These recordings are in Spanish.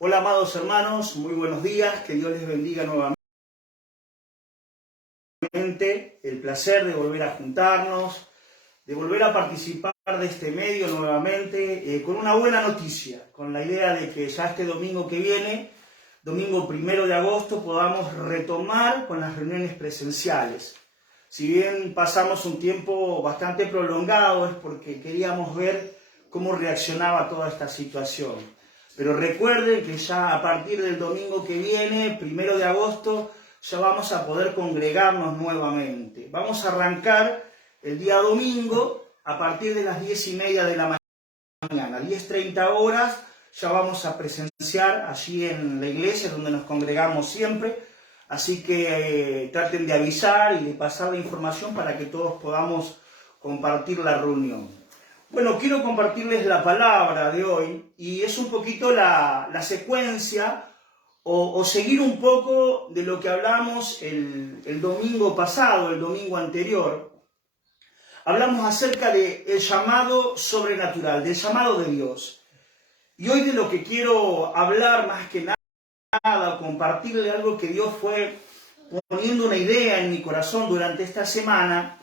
Hola amados hermanos, muy buenos días, que Dios les bendiga nuevamente. El placer de volver a juntarnos, de volver a participar de este medio nuevamente, con una buena noticia, con la idea de que ya este domingo que viene, domingo 1 de agosto, podamos retomar con las reuniones presenciales. Si bien pasamos un tiempo bastante prolongado, es porque queríamos ver cómo reaccionaba toda esta situación. Pero recuerden que ya a partir del domingo que viene, 1 de agosto, ya vamos a poder congregarnos nuevamente. Vamos a arrancar el día domingo a partir de las 10:30 de la mañana, 10:30 horas, ya vamos a presenciar allí en la iglesia donde nos congregamos siempre. Así que traten de avisar y de pasar la información para que todos podamos compartir la reunión. Bueno, quiero compartirles la palabra de hoy y es un poquito la secuencia o seguir un poco de lo que hablamos el domingo pasado, el domingo anterior. Hablamos acerca del llamado sobrenatural, del llamado de Dios. Y hoy de lo que quiero hablar más que nada, compartirle algo que Dios fue poniendo una idea en mi corazón durante esta semana,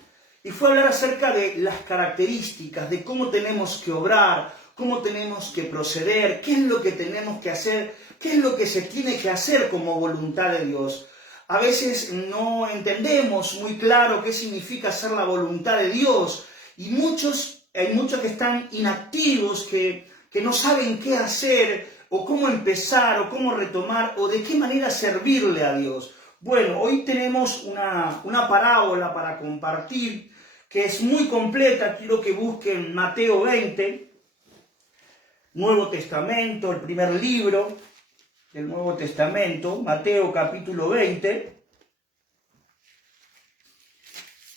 y fue hablar acerca de las características, de cómo tenemos que obrar, cómo tenemos que proceder, qué es lo que tenemos que hacer, qué es lo que se tiene que hacer como voluntad de Dios. A veces no entendemos muy claro qué significa hacer la voluntad de Dios, y hay muchos que están inactivos, que no saben qué hacer, o cómo empezar, o cómo retomar, o de qué manera servirle a Dios. Bueno, hoy tenemos una parábola para compartir que es muy completa. Quiero que busquen Mateo 20, Nuevo Testamento, el primer libro del Nuevo Testamento, Mateo capítulo 20.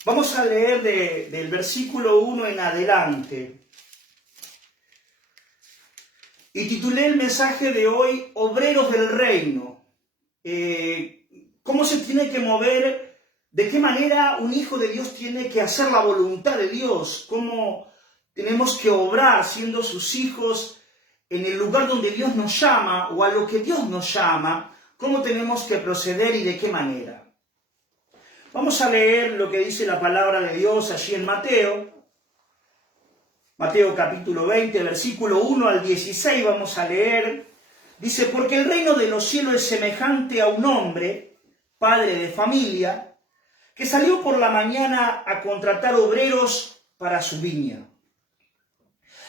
Vamos a leer del versículo 1 en adelante. Y titulé el mensaje de hoy, Obreros del Reino. ¿Cómo se tiene que mover? ¿De qué manera un hijo de Dios tiene que hacer la voluntad de Dios? ¿Cómo tenemos que obrar siendo sus hijos en el lugar donde Dios nos llama o a lo que Dios nos llama? ¿Cómo tenemos que proceder y de qué manera? Vamos a leer lo que dice la palabra de Dios allí en Mateo. Mateo capítulo 20, versículo 1 al 16, vamos a leer. Dice, porque el reino de los cielos es semejante a un hombre, padre de familia, que salió por la mañana a contratar obreros para su viña.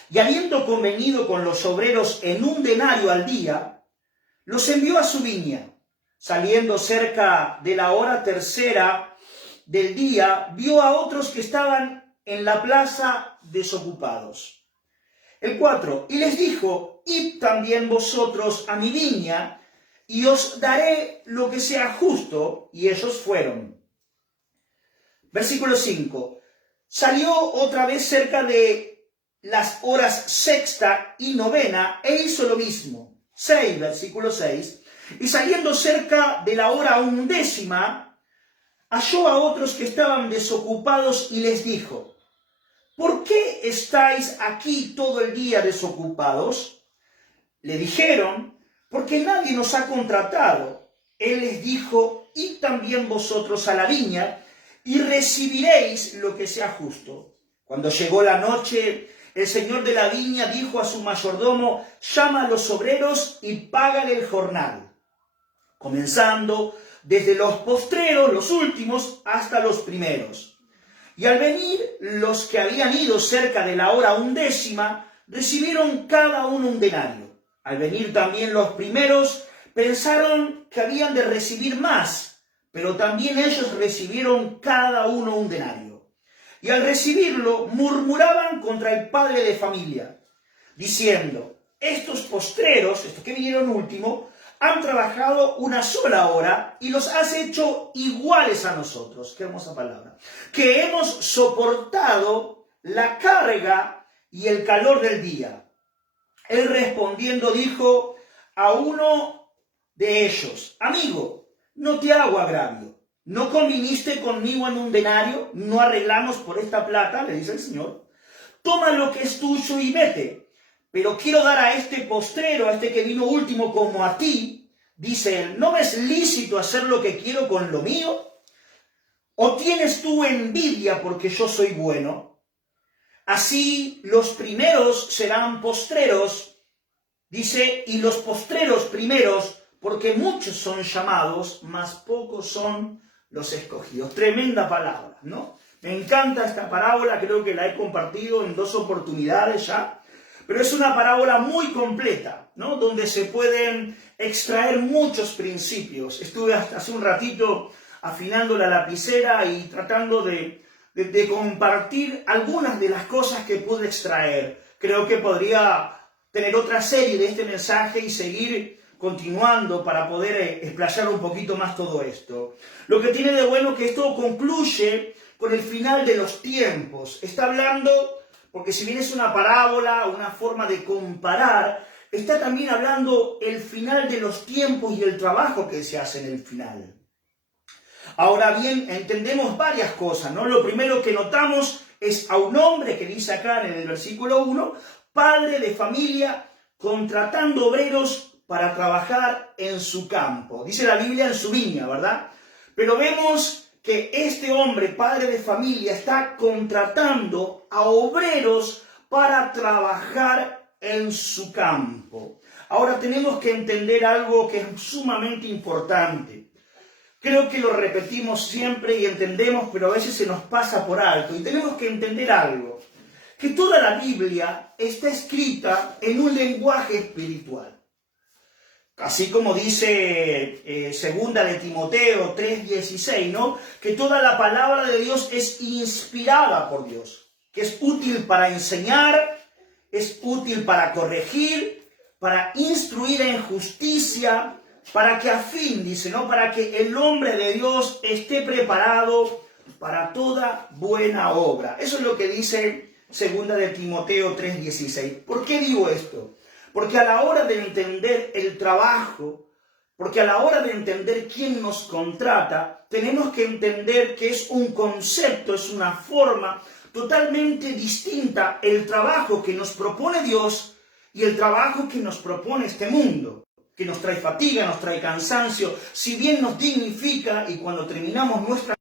Y habiendo convenido con los obreros en 1 denario al día, los envió a su viña. Saliendo cerca de la hora tercera del día, vio a otros que estaban en la plaza desocupados. El 4, y les dijo, id también vosotros a mi viña, y os daré lo que sea justo. Y ellos fueron. Versículo 5. Salió otra vez cerca de las horas sexta y novena, e hizo lo mismo. 6, versículo 6. Y saliendo cerca de la hora 11ª, halló a otros que estaban desocupados y les dijo, ¿por qué estáis aquí todo el día desocupados? Le dijeron, porque nadie nos ha contratado. Él les dijo, id también vosotros a la viña, y recibiréis lo que sea justo. Cuando llegó la noche, el señor de la viña dijo a su mayordomo, llama a los obreros y págale el jornal, comenzando desde los postreros, los últimos, hasta los primeros. Y al venir los que habían ido cerca de la hora 11ª, recibieron cada uno 1 denario. Al venir también los primeros, pensaron que habían de recibir más, pero también ellos recibieron cada uno 1 denario. Y al recibirlo, murmuraban contra el padre de familia, diciendo, estos postreros, estos que vinieron último, han trabajado 1 sola hora y los has hecho iguales a nosotros. Qué hermosa palabra. Que hemos soportado la carga y el calor del día. Él respondiendo dijo a uno de ellos, amigo, no te hago agravio. ¿No conviniste conmigo en 1 denario? ¿No arreglamos por esta plata? Le dice el Señor. Toma lo que es tuyo y vete. pero quiero dar a este postrero, a este que vino último como a ti, dice él, ¿no me es lícito hacer lo que quiero con lo mío? ¿O tienes tú envidia porque yo soy bueno? Así los primeros serán postreros, dice, y los postreros primeros, porque muchos son llamados, mas pocos son los escogidos. Tremenda palabra, ¿no? Me encanta esta parábola, creo que la he compartido en 2 oportunidades ya, pero es una parábola muy completa, ¿no? Donde se pueden extraer muchos principios. Estuve hasta hace un ratito afinando la lapicera y tratando de compartir algunas de las cosas que pude extraer. Creo que podría tener otra serie de este mensaje y seguir continuando para poder explayar un poquito más todo esto. Lo que tiene de bueno que esto concluye con el final de los tiempos. Está hablando, porque si bien es una parábola, una forma de comparar, está también hablando el final de los tiempos y el trabajo que se hace en el final. Ahora bien, entendemos varias cosas, ¿no? Lo primero que notamos es a un hombre que dice acá en el versículo 1, padre de familia, contratando obreros para trabajar en su campo. Dice la Biblia en su viña, ¿verdad? Pero vemos que este hombre, padre de familia, está contratando a obreros para trabajar en su campo. Ahora tenemos que entender algo que es sumamente importante. Creo que lo repetimos siempre y entendemos, pero a veces se nos pasa por alto. Y tenemos que entender algo, que toda la Biblia está escrita en un lenguaje espiritual. Así como dice segunda de Timoteo 3:16, ¿no? Que toda la palabra de Dios es inspirada por Dios, que es útil para enseñar, es útil para corregir, para instruir en justicia, para que a fin, dice, ¿no? Para que el hombre de Dios esté preparado para toda buena obra. Eso es lo que dice segunda de Timoteo 3:16. ¿Por qué digo esto? Porque a la hora de entender el trabajo, porque a la hora de entender quién nos contrata, tenemos que entender que es un concepto, es una forma totalmente distinta el trabajo que nos propone Dios y el trabajo que nos propone este mundo, que nos trae fatiga, nos trae cansancio, si bien nos dignifica y cuando terminamos nuestra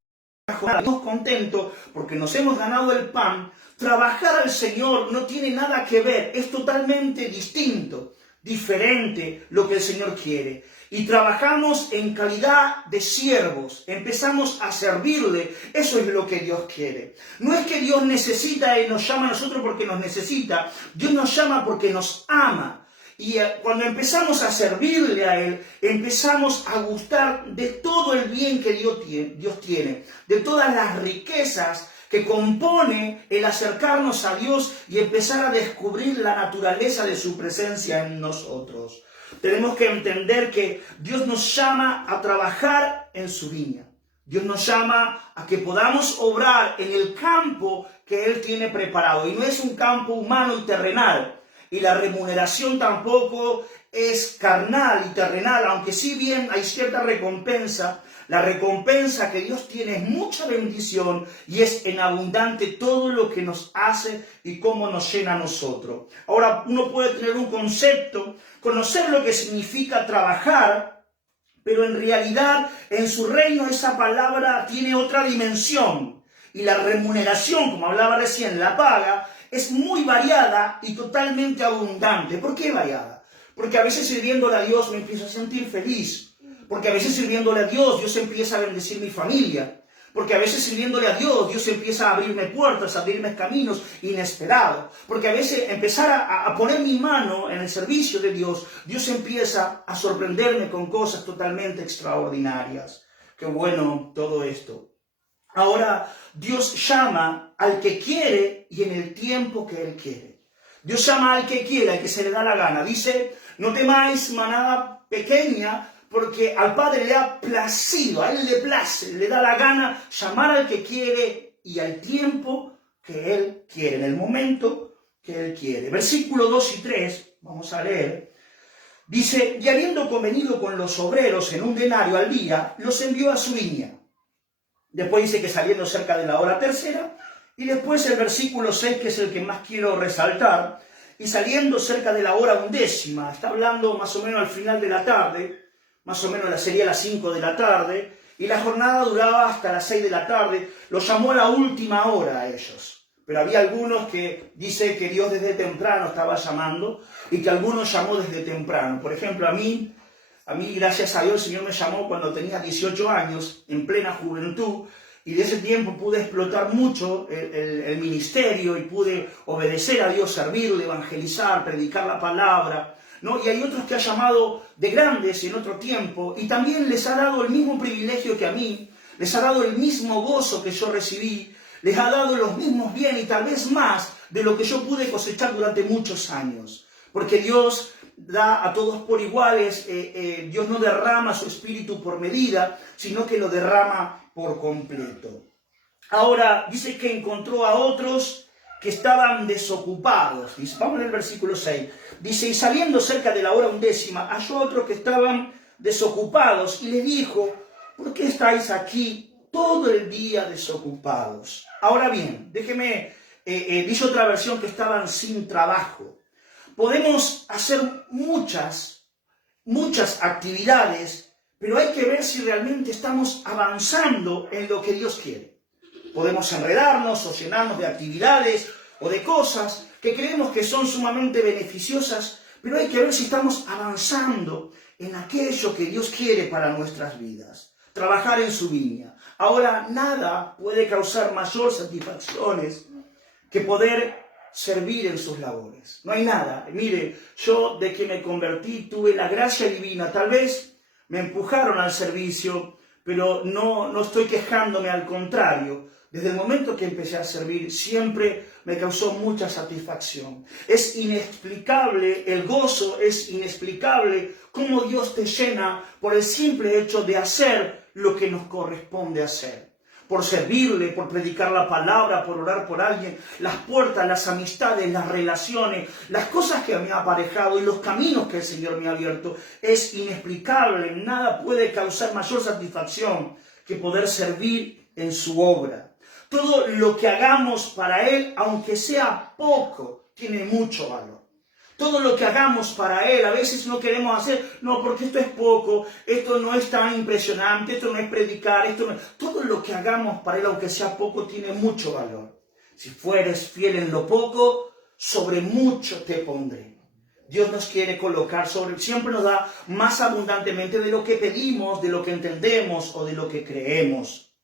jornada estamos contentos porque nos hemos ganado el pan. Trabajar al Señor no tiene nada que ver, es totalmente distinto, diferente lo que el Señor quiere. Y trabajamos en calidad de siervos, empezamos a servirle, eso es lo que Dios quiere. No es que Dios necesita y nos llama a nosotros porque nos necesita, Dios nos llama porque nos ama. Y cuando empezamos a servirle a Él, empezamos a gustar de todo el bien que Dios tiene, de todas las riquezas que compone el acercarnos a Dios y empezar a descubrir la naturaleza de su presencia en nosotros. Tenemos que entender que Dios nos llama a trabajar en su viña. Dios nos llama a que podamos obrar en el campo que Él tiene preparado. Y no es un campo humano y terrenal. Y la remuneración tampoco es carnal y terrenal, aunque si bien hay cierta recompensa, la recompensa que Dios tiene es mucha bendición y es en abundante todo lo que nos hace y cómo nos llena a nosotros. Ahora, uno puede tener un concepto, conocer lo que significa trabajar, pero en realidad en su reino esa palabra tiene otra dimensión. Y la remuneración, como hablaba recién, la paga, es muy variada y totalmente abundante. ¿Por qué variada? Porque a veces sirviéndole a Dios me empiezo a sentir feliz. Porque a veces sirviéndole a Dios empieza a bendecir mi familia. Porque a veces sirviéndole a Dios empieza a abrirme puertas, a abrirme caminos inesperados. Porque a veces empezar a poner mi mano en el servicio de Dios empieza a sorprenderme con cosas totalmente extraordinarias. Qué bueno todo esto. Ahora, Dios llama al que quiere y en el tiempo que Él quiere. Dios llama al que quiere, al que se le da la gana. Dice, no temáis manada pequeña, porque al Padre le ha placido, a Él le place, le da la gana llamar al que quiere y al tiempo que Él quiere, en el momento que Él quiere. Versículos 2 y 3, vamos a leer, dice, y habiendo convenido con los obreros en un denario al día, los envió a su viña. Después dice que saliendo cerca de la hora tercera, y después el versículo 6, que es el que más quiero resaltar, y saliendo cerca de la hora 11, está hablando más o menos al final de la tarde, más o menos sería las 5 de la tarde, y la jornada duraba hasta las 6 de la tarde, los llamó a la última hora a ellos. Pero había algunos que dicen que Dios desde temprano estaba llamando, y que algunos llamó desde temprano. Por ejemplo, a mí, gracias a Dios, el Señor me llamó cuando tenía 18 años, en plena juventud, y de ese tiempo pude explotar mucho el ministerio y pude obedecer a Dios, servirle, evangelizar, predicar la palabra, ¿no? Y hay otros que ha llamado de grandes en otro tiempo y también les ha dado el mismo privilegio que a mí, les ha dado el mismo gozo que yo recibí, les ha dado los mismos bienes y tal vez más de lo que yo pude cosechar durante muchos años. Porque Dios da a todos por iguales, Dios no derrama su espíritu por medida, sino que lo derrama por completo. Ahora, dice que encontró a otros que estaban desocupados. Vamos a leer el versículo 6. Dice, y saliendo cerca de la hora 11, halló a otros que estaban desocupados y les dijo, ¿por qué estáis aquí todo el día desocupados? Ahora bien, déjeme, dice otra versión que estaban sin trabajo. Podemos hacer muchas actividades, pero hay que ver si realmente estamos avanzando en lo que Dios quiere. Podemos enredarnos o llenarnos de actividades o de cosas que creemos que son sumamente beneficiosas, pero hay que ver si estamos avanzando en aquello que Dios quiere para nuestras vidas. Trabajar en su viña. Ahora, nada puede causar mayor satisfacciones que poder servir en sus labores. No hay nada. Mire, yo de que me convertí tuve la gracia divina. Tal vez me empujaron al servicio, pero no estoy quejándome, al contrario. Desde el momento que empecé a servir, siempre me causó mucha satisfacción. Es inexplicable el gozo, es inexplicable cómo Dios te llena por el simple hecho de hacer lo que nos corresponde hacer. Por servirle, por predicar la palabra, por orar por alguien, las puertas, las amistades, las relaciones, las cosas que me ha aparejado y los caminos que el Señor me ha abierto, es inexplicable. Nada puede causar mayor satisfacción que poder servir en su obra. Todo lo que hagamos para Él, aunque sea poco, tiene mucho valor. Todo lo que hagamos para Él, a veces no queremos hacer, no, porque esto es poco, esto no es tan impresionante, esto no es predicar, todo lo que hagamos para Él, aunque sea poco, tiene mucho valor. Si fueres fiel en lo poco, sobre mucho te pondré. Dios nos quiere colocar siempre nos da más abundantemente de lo que pedimos, de lo que entendemos o de lo que creemos.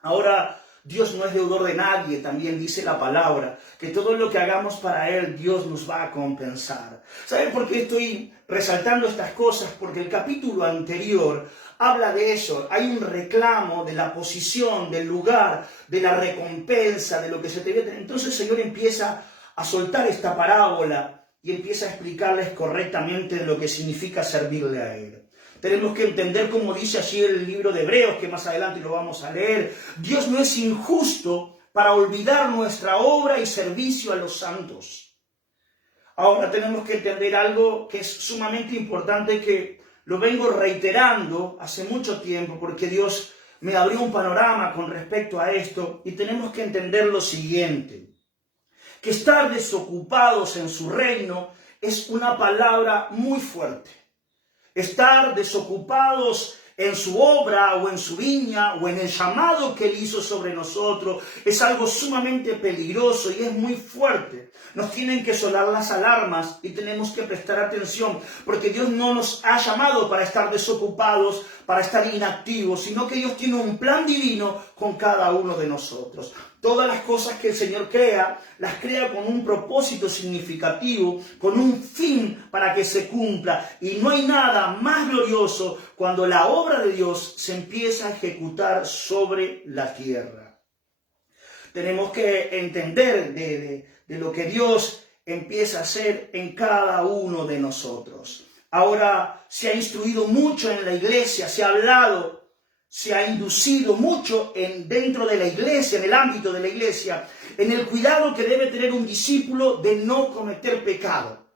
Ahora, Dios no es deudor de nadie, también dice la palabra, que todo lo que hagamos para Él, Dios nos va a compensar. ¿Saben por qué estoy resaltando estas cosas? Porque el capítulo anterior habla de eso. Hay un reclamo de la posición, del lugar, de la recompensa, de lo que se te ve. Entonces el Señor empieza a soltar esta parábola y empieza a explicarles correctamente lo que significa servirle a Él. Tenemos que entender, como dice allí el libro de Hebreos, que más adelante lo vamos a leer, Dios no es injusto para olvidar nuestra obra y servicio a los santos. Ahora tenemos que entender algo que es sumamente importante, que lo vengo reiterando hace mucho tiempo, porque Dios me abrió un panorama con respecto a esto, y tenemos que entender lo siguiente, que estar desocupados en su reino es una palabra muy fuerte. Estar desocupados en su obra o en su viña o en el llamado que Él hizo sobre nosotros es algo sumamente peligroso y es muy fuerte. Nos tienen que sonar las alarmas y tenemos que prestar atención, porque Dios no nos ha llamado para estar desocupados, para estar inactivos, sino que Dios tiene un plan divino con cada uno de nosotros. Todas las cosas que el Señor crea, las crea con un propósito significativo, con un fin para que se cumpla. Y no hay nada más glorioso cuando la obra de Dios se empieza a ejecutar sobre la tierra. Tenemos que entender de lo que Dios empieza a hacer en cada uno de nosotros. Ahora se ha instruido mucho en la iglesia, se ha hablado, se ha inducido mucho dentro de la iglesia, en el ámbito de la iglesia, en el cuidado que debe tener un discípulo de no cometer pecado.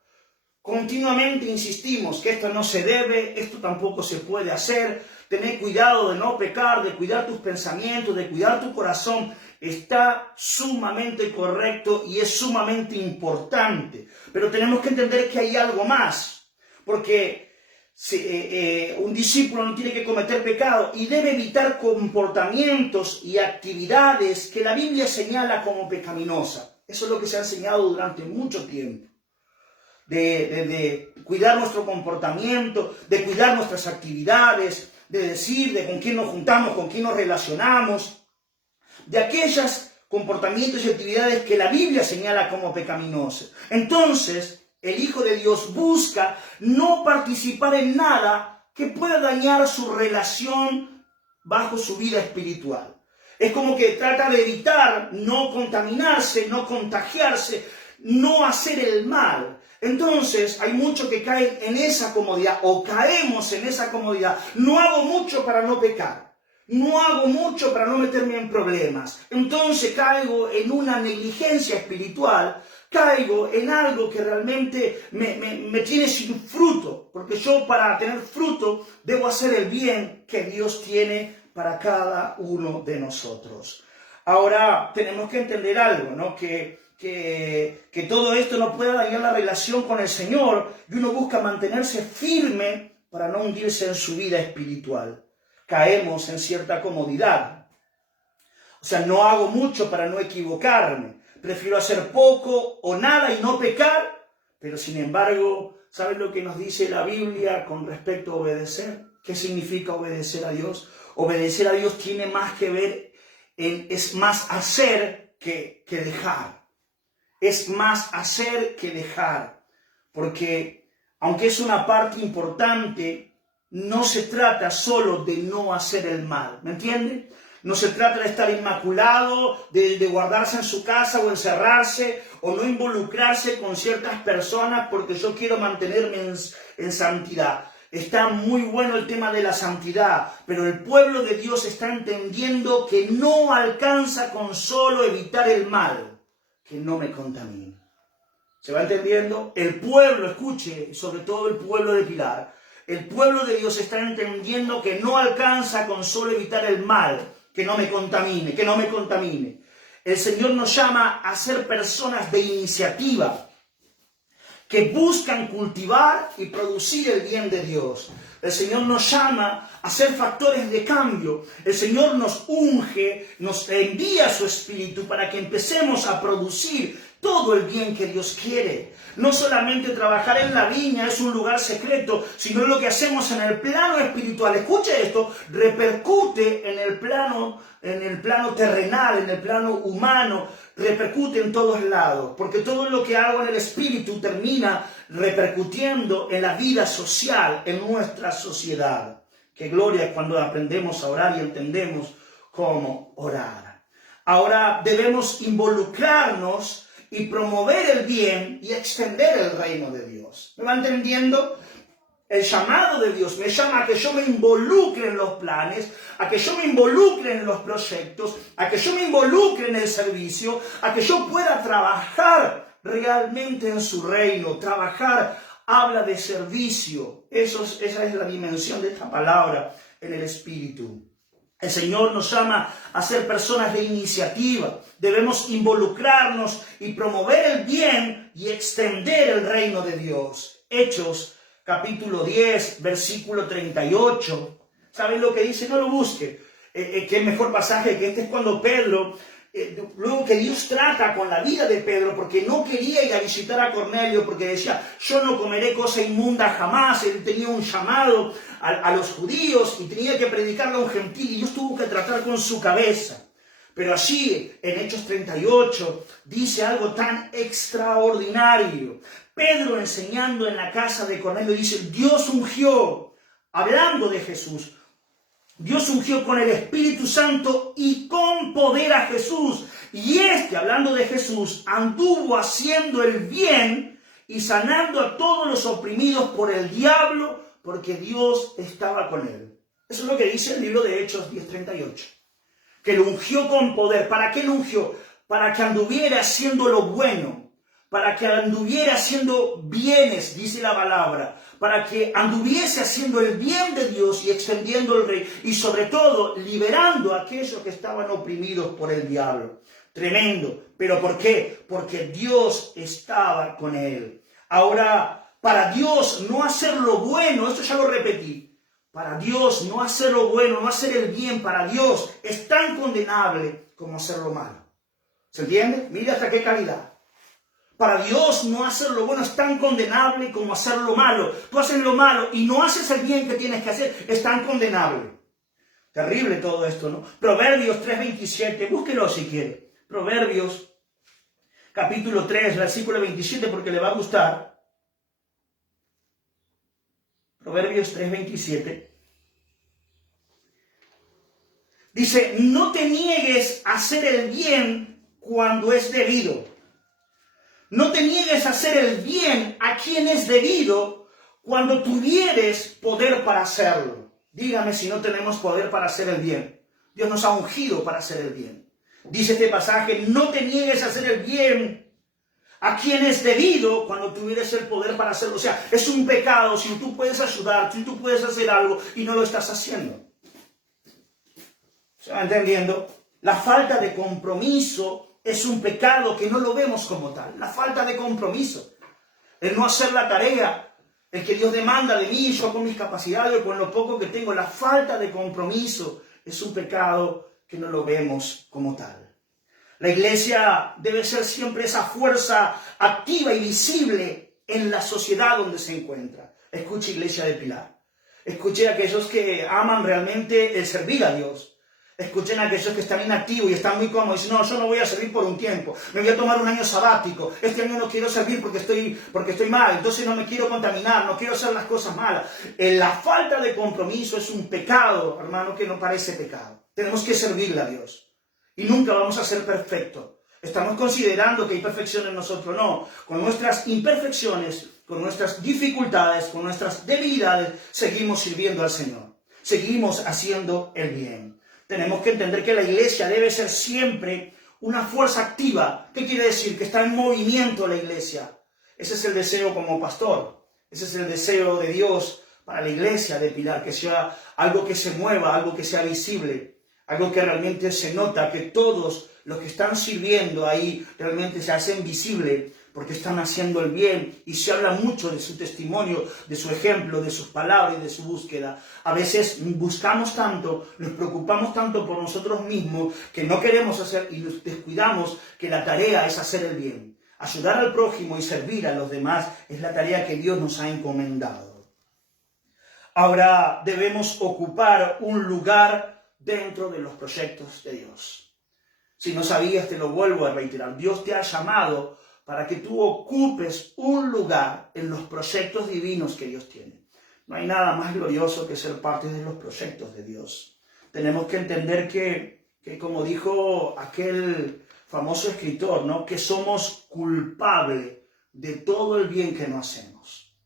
continuamente insistimos que esto no se debe, esto tampoco se puede hacer, tener cuidado de no pecar, de cuidar tus pensamientos, de cuidar tu corazón, está sumamente correcto y es sumamente importante. Pero tenemos que entender que hay algo más, porque un discípulo no tiene que cometer pecado y debe evitar comportamientos y actividades que la Biblia señala como pecaminosas. Eso es lo que se ha enseñado durante mucho tiempo. De cuidar nuestro comportamiento, de cuidar nuestras actividades, de decir de con quién nos juntamos, con quién nos relacionamos, de aquellos comportamientos y actividades que la Biblia señala como pecaminosas. Entonces, el Hijo de Dios busca no participar en nada que pueda dañar su relación bajo su vida espiritual. Es como que trata de evitar no contaminarse, no contagiarse, no hacer el mal. Entonces hay muchos que caen en esa comodidad o caemos en esa comodidad. No hago mucho para no pecar. No hago mucho para no meterme en problemas. Entonces caigo en una negligencia espiritual. Caigo en algo que realmente me tiene sin fruto. Porque yo para tener fruto debo hacer el bien que Dios tiene para cada uno de nosotros. Ahora tenemos que entender algo, ¿no? Que todo esto no pueda dañar la relación con el Señor y uno busca mantenerse firme para no hundirse en su vida espiritual. Caemos en cierta comodidad. O sea, no hago mucho para no equivocarme. Prefiero hacer poco o nada y no pecar. Pero sin embargo, ¿saben lo que nos dice la Biblia con respecto a obedecer? ¿Qué significa obedecer a Dios? Obedecer a Dios tiene más que ver es más hacer que dejar. Es más hacer que dejar. Porque aunque es una parte importante, no se trata solo de no hacer el mal. ¿Me entienden? No se trata de estar inmaculado, de guardarse en su casa o encerrarse o no involucrarse con ciertas personas porque yo quiero mantenerme en santidad. Está muy bueno el tema de la santidad, pero el pueblo de Dios está entendiendo que no alcanza con solo evitar el mal, que no me contamine. ¿Se va entendiendo? El pueblo, escuche, sobre todo el pueblo de Pilar, el pueblo de Dios está entendiendo que no alcanza con solo evitar el mal, que no me contamine, que no me contamine. El Señor nos llama a ser personas de iniciativa, que buscan cultivar y producir el bien de Dios. El Señor nos llama a ser factores de cambio. El Señor nos unge, nos envía su Espíritu para que empecemos a producir todo el bien que Dios quiere. No solamente trabajar en la viña es un lugar secreto, sino lo que hacemos en el plano espiritual. Escuche esto, repercute en el plano terrenal, en el plano humano, repercute en todos lados, porque todo lo que hago en el espíritu termina repercutiendo en la vida social, en nuestra sociedad. Qué gloria es cuando aprendemos a orar y entendemos cómo orar. Ahora debemos involucrarnos y promover el bien y extender el reino de Dios. ¿Me va entendiendo? El llamado de Dios me llama a que yo me involucre en los planes, a que yo me involucre en los proyectos, a que yo me involucre en el servicio, a que yo pueda trabajar realmente en su reino. Trabajar habla de servicio. Esa es la dimensión de esta palabra en el Espíritu. El Señor nos llama a ser personas de iniciativa. Debemos involucrarnos y promover el bien y extender el reino de Dios. Hechos capítulo 10, versículo 38. ¿Saben lo que dice? No lo busque. Qué mejor pasaje que este es cuando Pedro, luego que Dios trata con la vida de Pedro, porque no quería ir a visitar a Cornelio, porque decía, yo no comeré cosa inmunda jamás. Él tenía un llamado a los judíos y tenía que predicarle a un gentil, y Dios tuvo que tratar con su cabeza. Pero allí, en Hechos 38, dice algo tan extraordinario. Pedro, enseñando en la casa de Cornelio, dice, Dios ungió, hablando de Jesús, Dios ungió con el Espíritu Santo y con poder a Jesús. Y hablando de Jesús, anduvo haciendo el bien y sanando a todos los oprimidos por el diablo, porque Dios estaba con él. Eso es lo que dice el libro de Hechos 10:38. Que lo ungió con poder. ¿Para qué lo ungió? Para que anduviera haciendo lo bueno, para que anduviera haciendo bienes, dice la palabra, para que anduviese haciendo el bien de Dios y extendiendo el reino, y sobre todo liberando a aquellos que estaban oprimidos por el diablo. Tremendo. ¿Pero por qué? Porque Dios estaba con él. Ahora, para Dios no hacer lo bueno, esto ya lo repetí, para Dios no hacer lo bueno, no hacer el bien, para Dios es tan condenable como hacer lo malo. ¿Se entiende? Mira hasta qué calidad. Para Dios no hacer lo bueno es tan condenable como hacer lo malo. Tú haces lo malo y no haces el bien que tienes que hacer, es tan condenable. Terrible todo esto, ¿no? Proverbios 3:27, búsquelo si quiere. Proverbios, capítulo 3, versículo 27, porque le va a gustar. Proverbios 3:27. Dice, no te niegues a hacer el bien cuando es debido. No te niegues a hacer el bien a quien es debido cuando tuvieres poder para hacerlo. Dígame si no tenemos poder para hacer el bien. Dios nos ha ungido para hacer el bien. Dice este pasaje, no te niegues a hacer el bien a quien es debido cuando tuvieres el poder para hacerlo. O sea, es un pecado si tú puedes ayudar, si tú puedes hacer algo y no lo estás haciendo. ¿Se va entendiendo? La falta de compromiso es un pecado que no lo vemos como tal. La falta de compromiso. El no hacer la tarea. El que Dios demanda de mí, yo con mis capacidades, con lo poco que tengo. La falta de compromiso es un pecado que no lo vemos como tal. La iglesia debe ser siempre esa fuerza activa y visible en la sociedad donde se encuentra. Escuche, iglesia de Pilar. Escuche a aquellos que aman realmente el servir a Dios. Escuchen a aquellos que están inactivos y están muy cómodos y dicen, no, yo no voy a servir por un tiempo, me voy a tomar un año sabático, este año no quiero servir porque estoy mal, entonces no me quiero contaminar, no quiero hacer las cosas malas. La falta de compromiso es un pecado, hermano, que no parece pecado. Tenemos que servirle a Dios y nunca vamos a ser perfectos. Estamos considerando que hay perfección en nosotros, no. Con nuestras imperfecciones, con nuestras dificultades, con nuestras debilidades, seguimos sirviendo al Señor, seguimos haciendo el bien. Tenemos que entender que la iglesia debe ser siempre una fuerza activa. ¿Qué quiere decir? Que está en movimiento la iglesia. Ese es el deseo como pastor. Ese es el deseo de Dios para la iglesia de Pilar. Que sea algo que se mueva, algo que sea visible. Algo que realmente se nota, que todos los que están sirviendo ahí realmente se hacen visible porque están haciendo el bien y se habla mucho de su testimonio, de su ejemplo, de sus palabras y de su búsqueda. A veces buscamos tanto, nos preocupamos tanto por nosotros mismos que no queremos hacer y nos descuidamos que la tarea es hacer el bien. Ayudar al prójimo y servir a los demás es la tarea que Dios nos ha encomendado. Ahora debemos ocupar un lugar dentro de los proyectos de Dios. Si no sabías, te lo vuelvo a reiterar. Dios te ha llamado para que tú ocupes un lugar en los proyectos divinos que Dios tiene. No hay nada más glorioso que ser parte de los proyectos de Dios. Tenemos que entender que como dijo aquel famoso escritor, ¿no? Que somos culpables de todo el bien que no hacemos.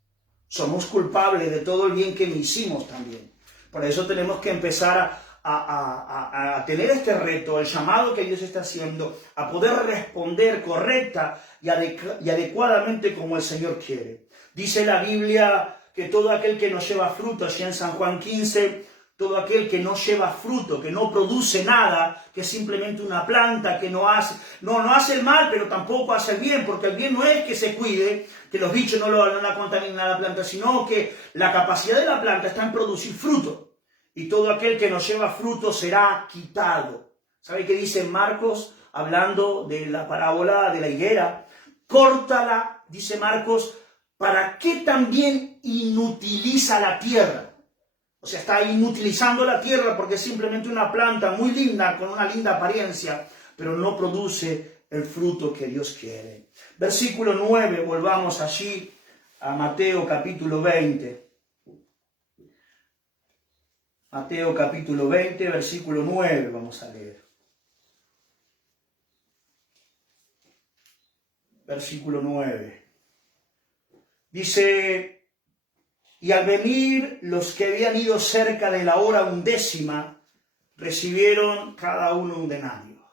Somos culpables de todo el bien que no hicimos también. Por eso tenemos que empezar a tener este reto, el llamado que Dios está haciendo, a poder responder correcta y adecuadamente como el Señor quiere. Dice la Biblia que todo aquel que no lleva fruto, allí en San Juan 15, todo aquel que no lleva fruto, que no produce nada, que es simplemente una planta, que no hace el mal, pero tampoco hace el bien, porque el bien no es que se cuide, que los bichos no la contaminen a la planta, sino que la capacidad de la planta está en producir fruto. Y todo aquel que no lleva fruto será quitado. ¿Sabe qué dice Marcos, hablando de la parábola de la higuera? Córtala, dice Marcos, ¿para qué también inutiliza la tierra? O sea, está inutilizando la tierra porque es simplemente una planta muy linda, con una linda apariencia, pero no produce el fruto que Dios quiere. Versículo 9, volvamos allí a Mateo capítulo 20. Mateo capítulo 20, versículo 9, vamos a leer. Versículo 9. Dice, y al venir los que habían ido cerca de la hora 11, recibieron cada uno un denario.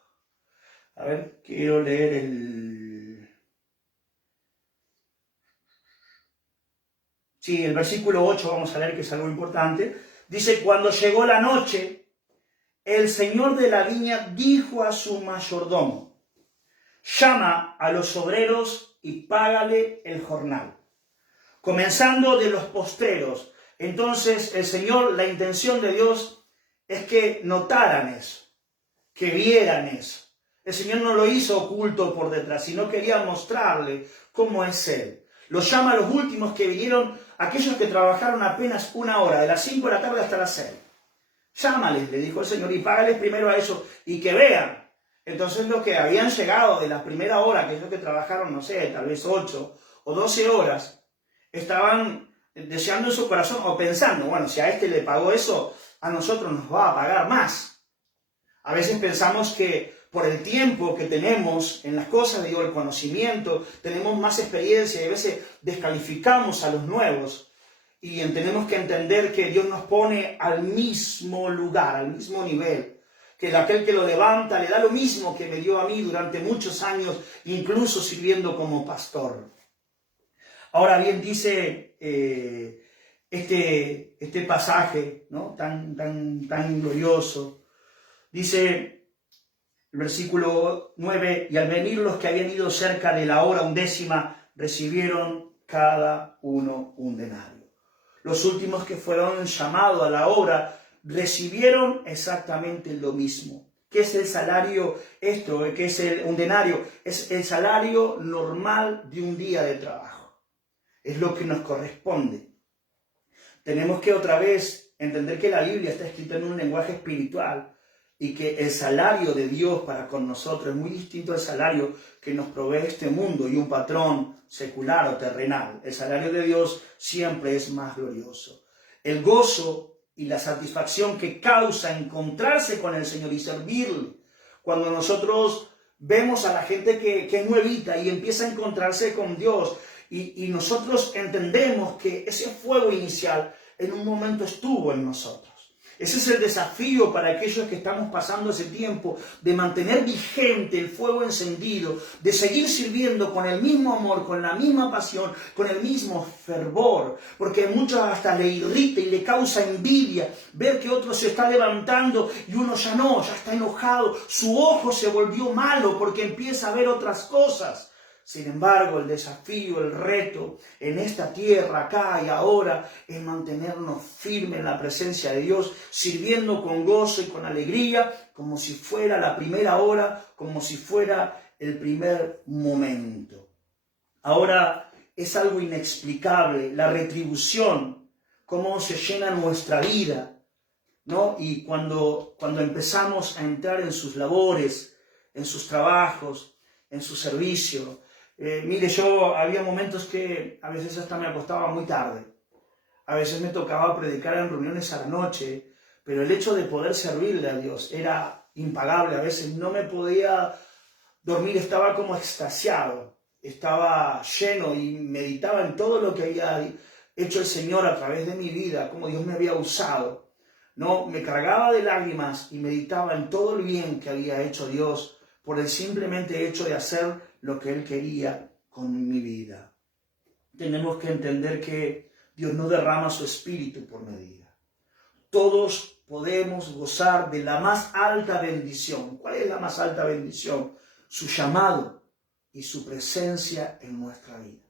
A ver, quiero leer Sí, el versículo 8, vamos a leer, que es algo importante. Dice, cuando llegó la noche, el señor de la viña dijo a su mayordomo, llama a los obreros y págale el jornal, comenzando de los postreros. Entonces el Señor, la intención de Dios es que notaran eso, que vieran eso. El Señor no lo hizo oculto por detrás, sino quería mostrarle cómo es Él. Los llama a los últimos que vinieron, aquellos que trabajaron apenas una hora, de las 5 de la tarde hasta las 6. Llámales, le dijo el Señor, y págales primero a eso, y que vean. Entonces los que habían llegado de la primera hora, aquellos que trabajaron, no sé, tal vez 8 o 12 horas, estaban deseando en su corazón o pensando, bueno, si a este le pagó eso, a nosotros nos va a pagar más. A veces pensamos que por el tiempo que tenemos en las cosas de Dios, el conocimiento, tenemos más experiencia y a veces descalificamos a los nuevos. Y tenemos que entender que Dios nos pone al mismo lugar, al mismo nivel. Que aquel que lo levanta le da lo mismo que me dio a mí durante muchos años, incluso sirviendo como pastor. Ahora bien, dice este pasaje, ¿no? tan glorioso. Dice el versículo 9, y al venir los que habían ido cerca de la hora 11, recibieron cada uno un denario. Los últimos que fueron llamados a la obra recibieron exactamente lo mismo. ¿Qué es el salario esto? ¿Qué es un denario? Es el salario normal de un día de trabajo. Es lo que nos corresponde. Tenemos que otra vez entender que la Biblia está escrita en un lenguaje espiritual y que el salario de Dios para con nosotros es muy distinto al salario que nos provee este mundo y un patrón secular o terrenal. El salario de Dios siempre es más glorioso. El gozo y la satisfacción que causa encontrarse con el Señor y servirle. Cuando nosotros vemos a la gente que es nuevita y empieza a encontrarse con Dios y nosotros entendemos que ese fuego inicial en un momento estuvo en nosotros. Ese es el desafío para aquellos que estamos pasando ese tiempo de mantener vigente el fuego encendido, de seguir sirviendo con el mismo amor, con la misma pasión, con el mismo fervor, porque a muchos hasta le irrita y le causa envidia ver que otro se está levantando y uno ya no, ya está enojado, su ojo se volvió malo porque empieza a ver otras cosas. Sin embargo, el desafío, el reto en esta tierra, acá y ahora, es mantenernos firmes en la presencia de Dios, sirviendo con gozo y con alegría, como si fuera la primera hora, como si fuera el primer momento. Ahora es algo inexplicable, la retribución, cómo se llena nuestra vida, ¿no? Y cuando empezamos a entrar en sus labores, en sus trabajos, en su servicio. Mire, yo había momentos que a veces hasta me acostaba muy tarde. A veces me tocaba predicar en reuniones a la noche, pero el hecho de poder servirle a Dios era impagable. A veces no me podía dormir, estaba como extasiado, estaba lleno y meditaba en todo lo que había hecho el Señor a través de mi vida, cómo Dios me había usado. No, me cargaba de lágrimas y meditaba en todo el bien que había hecho Dios por el simplemente hecho de hacer lo que Él quería con mi vida. Tenemos que entender que Dios no derrama su espíritu por medida. Todos podemos gozar de la más alta bendición. ¿Cuál es la más alta bendición? Su llamado y su presencia en nuestra vida.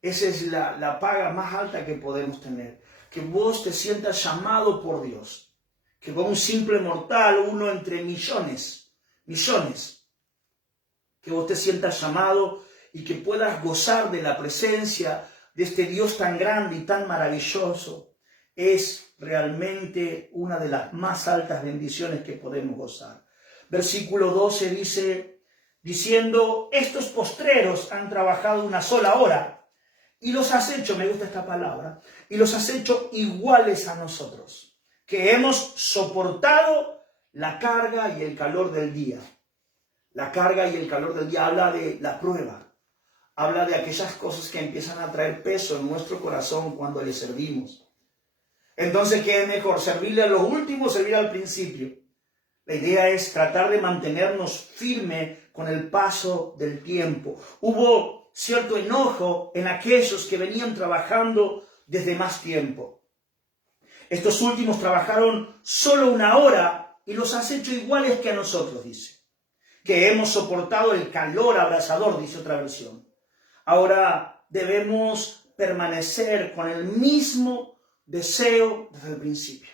Esa es la paga más alta que podemos tener. Que vos te sientas llamado por Dios. Que vos, un simple mortal, uno entre millones, que vos te sientas llamado y que puedas gozar de la presencia de este Dios tan grande y tan maravilloso, es realmente una de las más altas bendiciones que podemos gozar. Versículo 12 dice, diciendo, estos postreros han trabajado una sola hora y los has hecho, me gusta esta palabra, y los has hecho iguales a nosotros, que hemos soportado la carga y el calor del día. La carga y el calor del día habla de la prueba. Habla de aquellas cosas que empiezan a traer peso en nuestro corazón cuando le servimos. Entonces, ¿qué es mejor? ¿Servirle a los últimos o servir al principio? La idea es tratar de mantenernos firmes con el paso del tiempo. Hubo cierto enojo en aquellos que venían trabajando desde más tiempo. Estos últimos trabajaron solo 1 hora y los has hecho iguales que a nosotros, dice. Que hemos soportado el calor abrasador, dice otra versión. Ahora debemos permanecer con el mismo deseo desde el principio.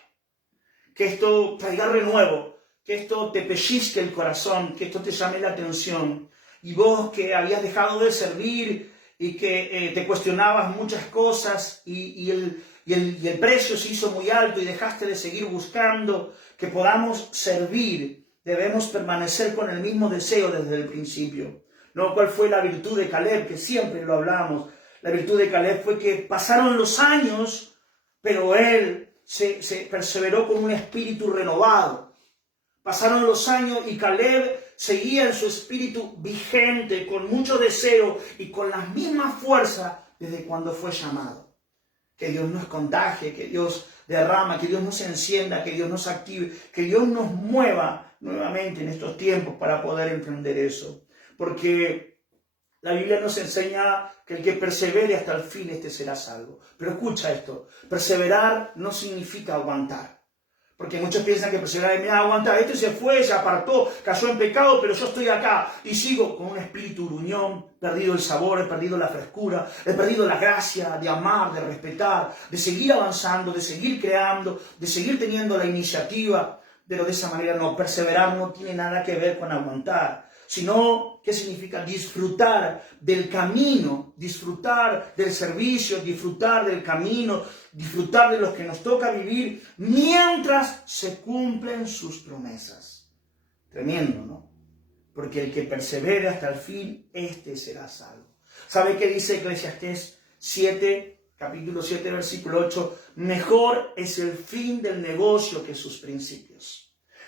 Que esto traiga renuevo, que esto te pellizque el corazón, que esto te llame la atención. Y vos que habías dejado de servir y que te cuestionabas muchas cosas y el precio se hizo muy alto y dejaste de seguir buscando, que podamos servir, debemos permanecer con el mismo deseo desde el principio. ¿No? ¿Cuál fue la virtud de Caleb? Que siempre lo hablamos. La virtud de Caleb fue que pasaron los años, pero él se perseveró con un espíritu renovado. Pasaron los años y Caleb seguía en su espíritu vigente, con mucho deseo y con la misma fuerza desde cuando fue llamado. Que Dios nos contagie, que Dios derrama, que Dios nos encienda, que Dios nos active, que Dios nos mueva nuevamente en estos tiempos para poder emprender eso. Porque la Biblia nos enseña que el que persevere hasta el fin, este será salvo. Pero escucha esto, perseverar no significa aguantar. Porque muchos piensan que perseverar es aguantar. Este se fue, se apartó, cayó en pecado, pero yo estoy acá y sigo con un espíritu gruñón, perdido el sabor, he perdido la frescura, he perdido la gracia de amar, de respetar, de seguir avanzando, de seguir creando, de seguir teniendo la iniciativa. Pero de esa manera no, perseverar no tiene nada que ver con aguantar, sino, ¿qué significa? Disfrutar del camino, disfrutar del servicio, disfrutar del camino, disfrutar de lo que nos toca vivir mientras se cumplen sus promesas. Tremendo, ¿no? Porque el que persevere hasta el fin, este será salvo. ¿Sabe qué dice Eclesiastés 7, capítulo 7, versículo 8? Mejor es el fin del negocio que sus principios.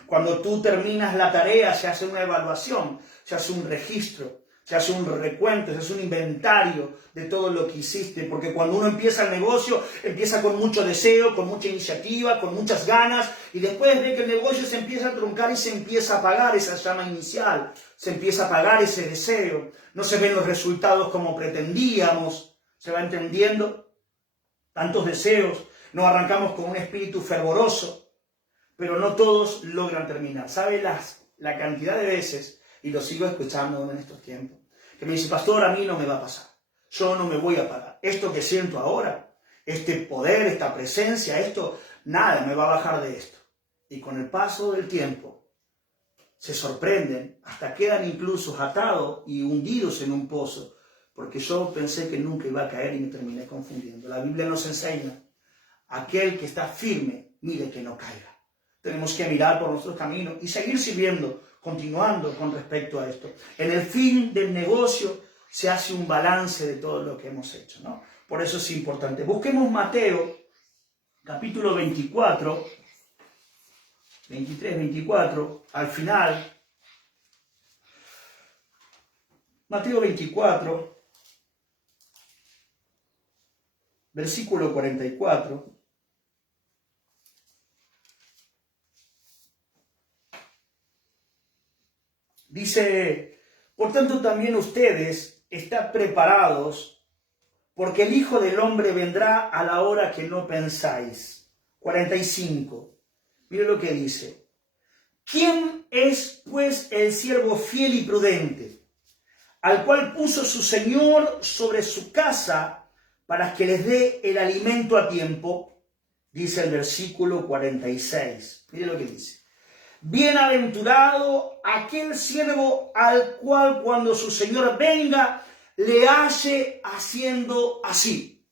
Cuando tú terminas la tarea, se hace una evaluación, se hace un registro, se hace un recuento, se hace un inventario de todo lo que hiciste. Porque cuando uno empieza el negocio, empieza con mucho deseo, con mucha iniciativa, con muchas ganas, y después ve que el negocio se empieza a truncar y se empieza a apagar esa llama inicial, se empieza a apagar ese deseo. No se ven los resultados como pretendíamos, ¿se va entendiendo? Tantos deseos, nos arrancamos con un espíritu fervoroso, pero no todos logran terminar. ¿Sabe la cantidad de veces, y lo sigo escuchando en estos tiempos, que me dice, pastor, a mí no me va a pasar, yo no me voy a parar, esto que siento ahora, este poder, esta presencia, esto, nada me va a bajar de esto? Y con el paso del tiempo se sorprenden, hasta quedan incluso atados y hundidos en un pozo, porque yo pensé que nunca iba a caer y me terminé confundiendo. La Biblia nos enseña, aquel que está firme, mire que no caiga. Tenemos que mirar por nuestros caminos y seguir sirviendo, continuando con respecto a esto. En el fin del negocio se hace un balance de todo lo que hemos hecho, ¿no? Por eso es importante. Busquemos Mateo, capítulo 24, 23, 24, al final. Mateo 24, versículo 44. Dice, por tanto también ustedes están preparados, porque el Hijo del Hombre vendrá a la hora que no pensáis. 45. Mire lo que dice. ¿Quién es pues el siervo fiel y prudente, al cual puso su Señor sobre su casa para que les dé el alimento a tiempo? Dice el versículo 46. Mire lo que dice. Bienaventurado aquel siervo al cual cuando su Señor venga le halle haciendo así.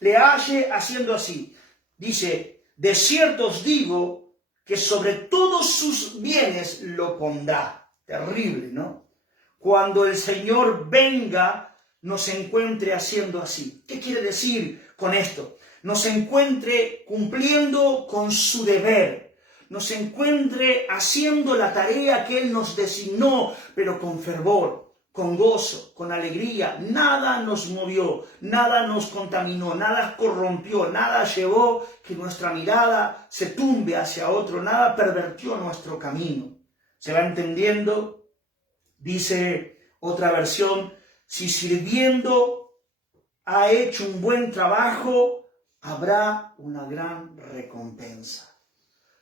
Le halle haciendo así. Dice, de cierto os digo que sobre todos sus bienes lo pondrá. Terrible, ¿no? Cuando el Señor venga, nos encuentre haciendo así. ¿Qué quiere decir con esto? Nos encuentre cumpliendo con su deber. Nos encuentre haciendo la tarea que Él nos designó, pero con fervor, con gozo, con alegría. Nada nos movió, nada nos contaminó, nada corrompió, nada llevó que nuestra mirada se tumbe hacia otro, nada pervertió nuestro camino. ¿Se va entendiendo? Dice otra versión, Si sirviendo ha hecho un buen trabajo, habrá una gran recompensa.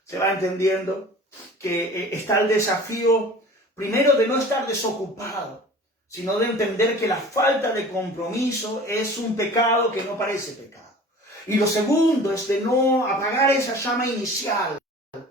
¿Se va entendiendo? Que está el desafío, primero, de no estar desocupado, sino de entender que la falta de compromiso es un pecado que no parece pecado. Y lo segundo es de no apagar esa llama inicial,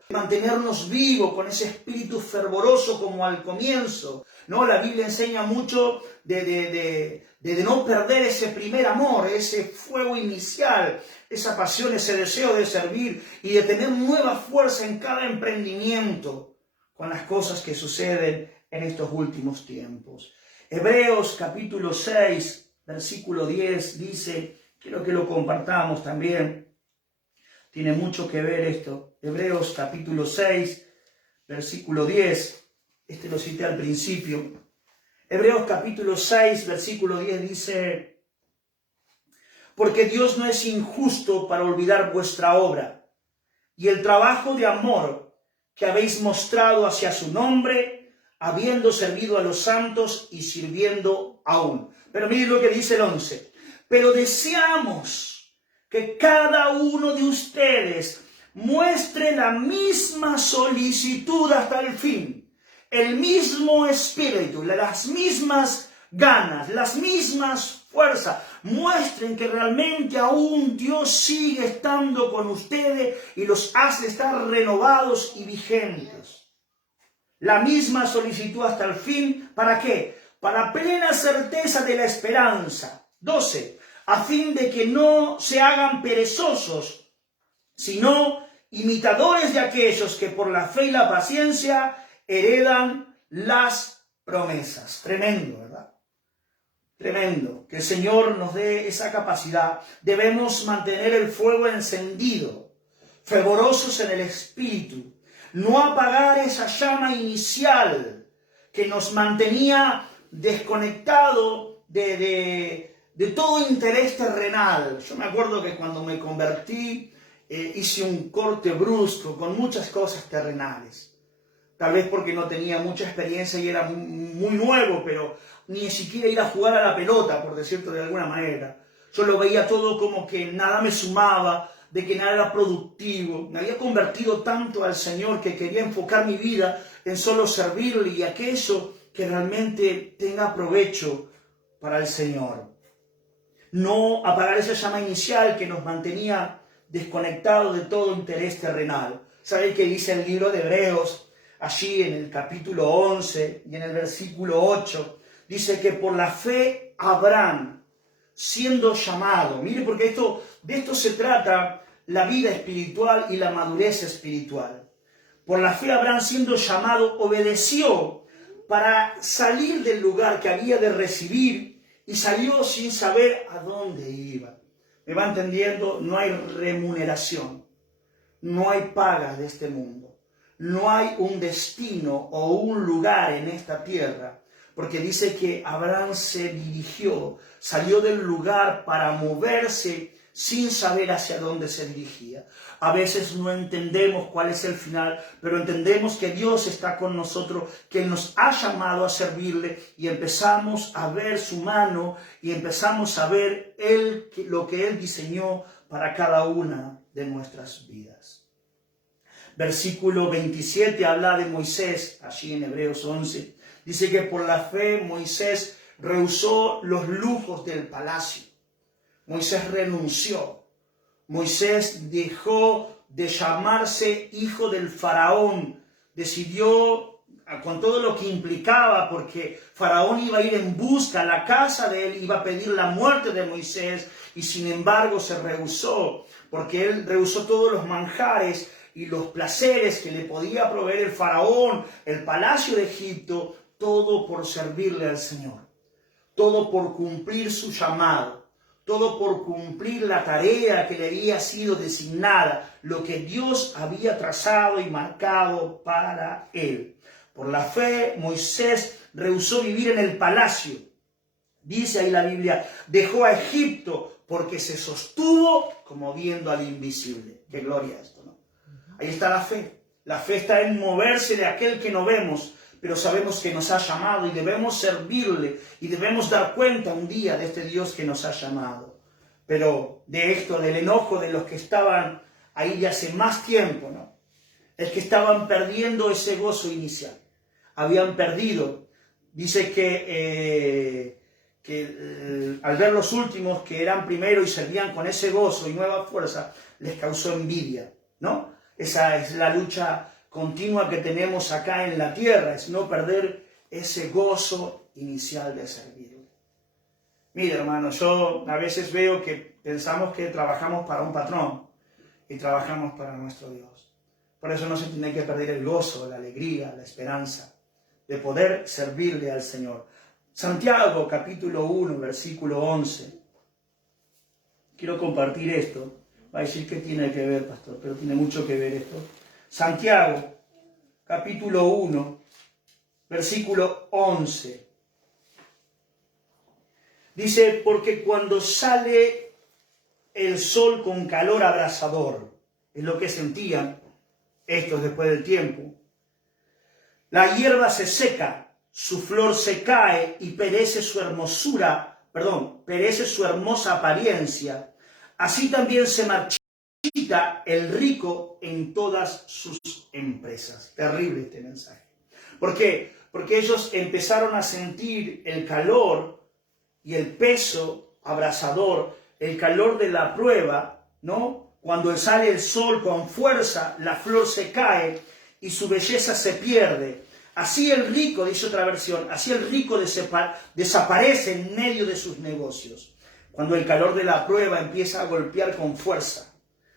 mantenernos vivos con ese espíritu fervoroso como al comienzo, ¿no? La Biblia enseña mucho de no perder ese primer amor, ese fuego inicial, esa pasión, ese deseo de servir y de tener nueva fuerza en cada emprendimiento con las cosas que suceden en estos últimos tiempos. Hebreos capítulo 6, versículo 10 dice, quiero que lo compartamos también, tiene mucho que ver esto. Hebreos capítulo 6, versículo 10, lo cité al principio. Hebreos capítulo 6, versículo 10 dice, porque Dios no es injusto para olvidar vuestra obra y el trabajo de amor que habéis mostrado hacia su nombre, habiendo servido a los santos y sirviendo aún. Pero miren lo que dice el 11. Pero deseamos que cada uno de ustedes muestre la misma solicitud hasta el fin, el mismo espíritu, las mismas ganas, las mismas fuerzas. Muestren que realmente aún Dios sigue estando con ustedes y los hace estar renovados y vigentes. La misma solicitud hasta el fin, ¿para qué? Para plena certeza de la esperanza. 12. A fin de que no se hagan perezosos, sino imitadores de aquellos que por la fe y la paciencia heredan las promesas. Tremendo, ¿verdad? Tremendo. Que el Señor nos dé esa capacidad. Debemos mantener el fuego encendido, fervorosos en el espíritu. No apagar esa llama inicial que nos mantenía desconectado de todo interés terrenal. Yo me acuerdo que cuando me convertí hice un corte brusco con muchas cosas terrenales. Tal vez porque no tenía mucha experiencia y era muy nuevo, pero ni siquiera ir a jugar a la pelota, por decirlo de alguna manera. Yo lo veía todo como que nada me sumaba, de que nada era productivo. Me había convertido tanto al Señor que quería enfocar mi vida en solo servirle y aquello que realmente tenga provecho para el Señor. No apagar esa llama inicial que nos mantenía desconectados de todo interés terrenal. ¿Sabe qué dice el libro de Hebreos? Allí en el capítulo 11 y en el versículo 8, dice que por la fe Abraham, siendo llamado, mire, porque de esto se trata la vida espiritual y la madurez espiritual. Por la fe Abraham, siendo llamado, obedeció para salir del lugar que había de recibir y salió sin saber a dónde iba. ¿Me va entendiendo? No hay remuneración, no hay paga de este mundo. No hay un destino o un lugar en esta tierra, porque dice que Abraham se dirigió, salió del lugar para moverse sin saber hacia dónde se dirigía. A veces no entendemos cuál es el final, pero entendemos que Dios está con nosotros, que Él nos ha llamado a servirle y empezamos a ver su mano y empezamos a ver lo que Él diseñó para cada una de nuestras vidas. Versículo 27 habla de Moisés, allí en Hebreos 11. Dice que por la fe Moisés rehusó los lujos del palacio. Moisés renunció. Moisés dejó de llamarse hijo del faraón. Decidió, con todo lo que implicaba, porque faraón iba a ir en busca a la casa de él, iba a pedir la muerte de Moisés, y sin embargo se rehusó, porque él rehusó todos los manjares y los placeres que le podía proveer el faraón, el palacio de Egipto, todo por servirle al Señor, todo por cumplir su llamado, todo por cumplir la tarea que le había sido designada, lo que Dios había trazado y marcado para él. Por la fe, Moisés rehusó vivir en el palacio. Dice ahí la Biblia, dejó a Egipto porque se sostuvo como viendo al invisible. Qué gloria esto, ¿no? Ahí está la fe. La fe está en moverse de aquel que no vemos, pero sabemos que nos ha llamado y debemos servirle y debemos dar cuenta un día de este Dios que nos ha llamado. Pero de esto, del enojo de los que estaban ahí de hace más tiempo, ¿no? Es que estaban perdiendo ese gozo inicial. Habían perdido. Dice que al ver los últimos que eran primero y servían con ese gozo y nueva fuerza, les causó envidia, ¿no? Esa es la lucha continua que tenemos acá en la tierra, es no perder ese gozo inicial de servir. Mira, hermano, yo a veces veo que pensamos que trabajamos para un patrón y trabajamos para nuestro Dios. Por eso no se tiene que perder el gozo, la alegría, la esperanza de poder servirle al Señor. Santiago, capítulo 1, versículo 11. Quiero compartir esto. Va a decir que tiene que ver, pastor, pero tiene mucho que ver esto. Santiago, capítulo 1, versículo 11. Dice, porque cuando sale el sol con calor abrasador, es lo que sentían estos después del tiempo, la hierba se seca, su flor se cae y perece su hermosa apariencia. Así también se marchita el rico en todas sus empresas. Terrible este mensaje. ¿Por qué? Porque ellos empezaron a sentir el calor y el peso abrasador, el calor de la prueba, ¿no? Cuando sale el sol con fuerza, la flor se cae y su belleza se pierde. Así el rico, dice otra versión, así el rico desaparece en medio de sus negocios. Cuando el calor de la prueba empieza a golpear con fuerza,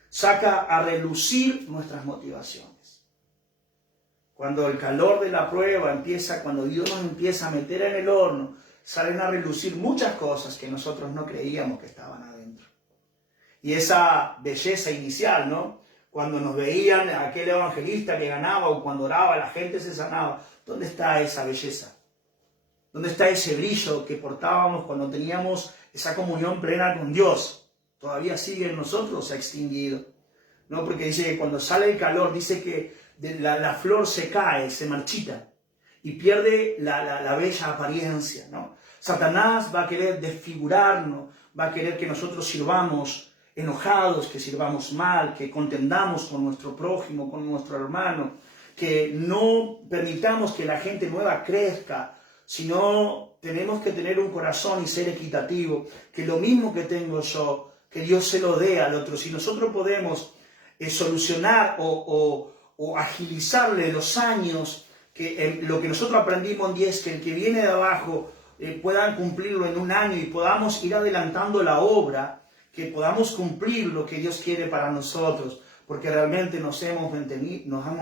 saca a relucir nuestras motivaciones. Cuando el calor de la prueba cuando Dios nos empieza a meter en el horno, salen a relucir muchas cosas que nosotros no creíamos que estaban adentro. Y esa belleza inicial, ¿no? Cuando nos veían aquel evangelista que ganaba o cuando oraba la gente se sanaba. ¿Dónde está esa belleza? ¿Dónde está ese brillo que portábamos cuando teníamos esa comunión plena con Dios? ¿Todavía sigue en nosotros? Se ha extinguido. ¿No? Porque dice que cuando sale el calor, dice que la flor se cae, se marchita y pierde la bella apariencia, ¿no? Satanás va a querer desfigurarnos, va a querer que nosotros sirvamos enojados, que sirvamos mal, que contendamos con nuestro prójimo, con nuestro hermano, que no permitamos que la gente nueva crezca, sino tenemos que tener un corazón y ser equitativo, que lo mismo que tengo yo, que Dios se lo dé al otro. Si nosotros podemos solucionar o agilizarle los años, que lo que nosotros aprendimos en 10, que el que viene de abajo puedan cumplirlo en un año y podamos ir adelantando la obra, que podamos cumplir lo que Dios quiere para nosotros, porque realmente nos hemos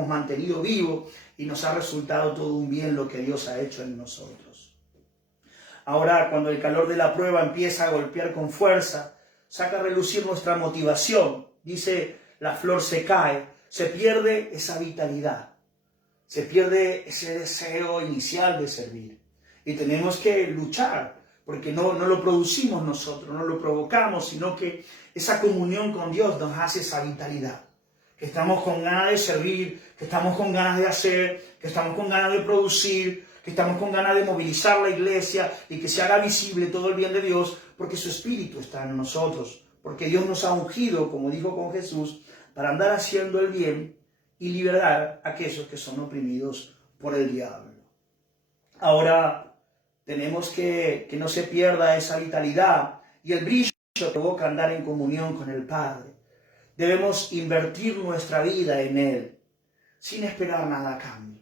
mantenido vivos y nos ha resultado todo un bien lo que Dios ha hecho en nosotros. Ahora, cuando el calor de la prueba empieza a golpear con fuerza, saca a relucir nuestra motivación. Dice, la flor se cae, se pierde esa vitalidad, se pierde ese deseo inicial de servir. Y tenemos que luchar, porque no lo producimos nosotros, no lo provocamos, sino que esa comunión con Dios nos hace esa vitalidad. Que estamos con ganas de servir, que estamos con ganas de hacer, que estamos con ganas de producir, que estamos con ganas de movilizar la iglesia y que se haga visible todo el bien de Dios, porque su Espíritu está en nosotros, porque Dios nos ha ungido, como dijo con Jesús, para andar haciendo el bien y liberar a aquellos que son oprimidos por el diablo. Ahora, tenemos que no se pierda esa vitalidad y el brillo provoca andar en comunión con el Padre. Debemos invertir nuestra vida en Él, sin esperar nada a cambio.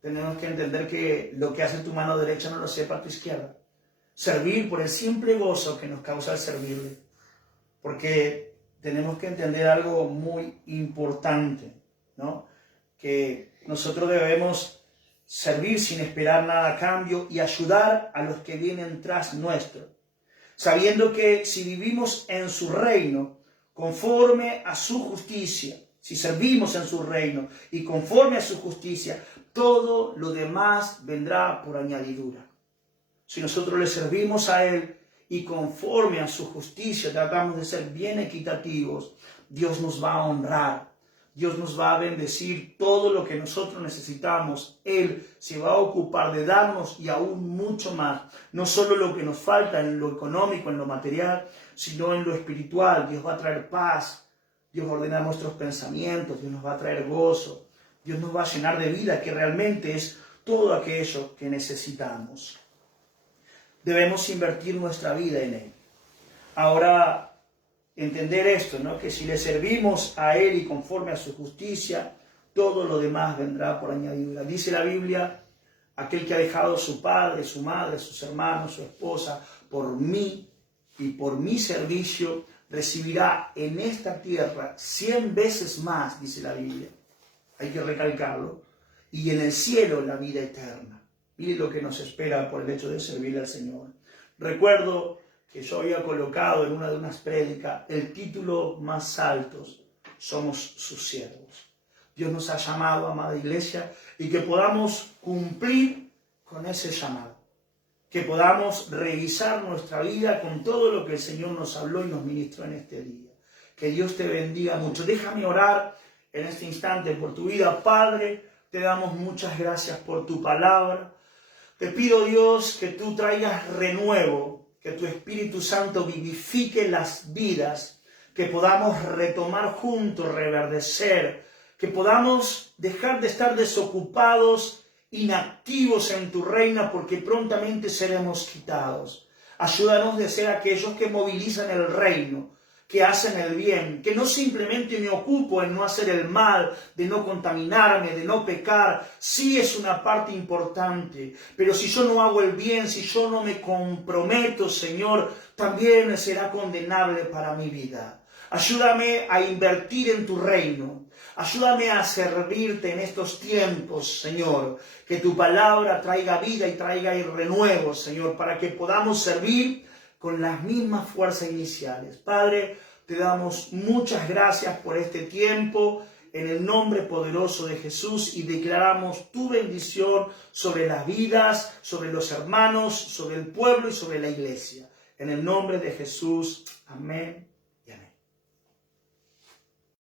Tenemos que entender que lo que hace tu mano derecha no lo sepa tu izquierda. Servir por el simple gozo que nos causa el servirle. Porque tenemos que entender algo muy importante, ¿no? Que nosotros debemos servir sin esperar nada a cambio y ayudar a los que vienen tras nuestro, sabiendo que si vivimos en su reino, conforme a su justicia, si servimos en su reino y conforme a su justicia, todo lo demás vendrá por añadidura. Si nosotros le servimos a Él y conforme a su justicia tratamos de ser bien equitativos, Dios nos va a honrar, Dios nos va a bendecir todo lo que nosotros necesitamos. Él se va a ocupar de darnos y aún mucho más. No solo lo que nos falta en lo económico, en lo material, sino en lo espiritual. Dios va a traer paz. Dios va a ordenar nuestros pensamientos. Dios nos va a traer gozo. Dios nos va a llenar de vida, que realmente es todo aquello que necesitamos. Debemos invertir nuestra vida en Él. Ahora, entender esto, ¿no? Que si le servimos a Él y conforme a su justicia, todo lo demás vendrá por añadidura. Dice la Biblia, aquel que ha dejado su padre, su madre, sus hermanos, su esposa, por mí y por mi servicio, recibirá en esta tierra 100 veces más, dice la Biblia. Hay que recalcarlo. Y en el cielo la vida eterna. Mire lo que nos espera por el hecho de servir al Señor. Recuerdo que yo había colocado en una de unas prédicas el título más alto: somos sus siervos. Dios nos ha llamado, amada iglesia, y que podamos cumplir con ese llamado. Que podamos revisar nuestra vida con todo lo que el Señor nos habló y nos ministró en este día. Que Dios te bendiga mucho. Déjame orar en este instante por tu vida. Padre, te damos muchas gracias por tu palabra. Te pido, Dios, que tú traigas renuevo, que tu Espíritu Santo vivifique las vidas, que podamos retomar juntos, reverdecer, que podamos dejar de estar desocupados, inactivos en tu reino, porque prontamente seremos quitados. Ayúdanos de ser aquellos que movilizan el reino, que hacen el bien, que no simplemente me ocupo en no hacer el mal, de no contaminarme, de no pecar. Sí es una parte importante, pero si yo no hago el bien, si yo no me comprometo, Señor, también será condenable para mi vida. Ayúdame a invertir en tu reino. Ayúdame a servirte en estos tiempos, Señor. Que tu palabra traiga vida y traiga renuevo, Señor, para que podamos servir con las mismas fuerzas iniciales. Padre, te damos muchas gracias por este tiempo, en el nombre poderoso de Jesús, y declaramos tu bendición sobre las vidas, sobre los hermanos, sobre el pueblo y sobre la iglesia. En el nombre de Jesús. Amén.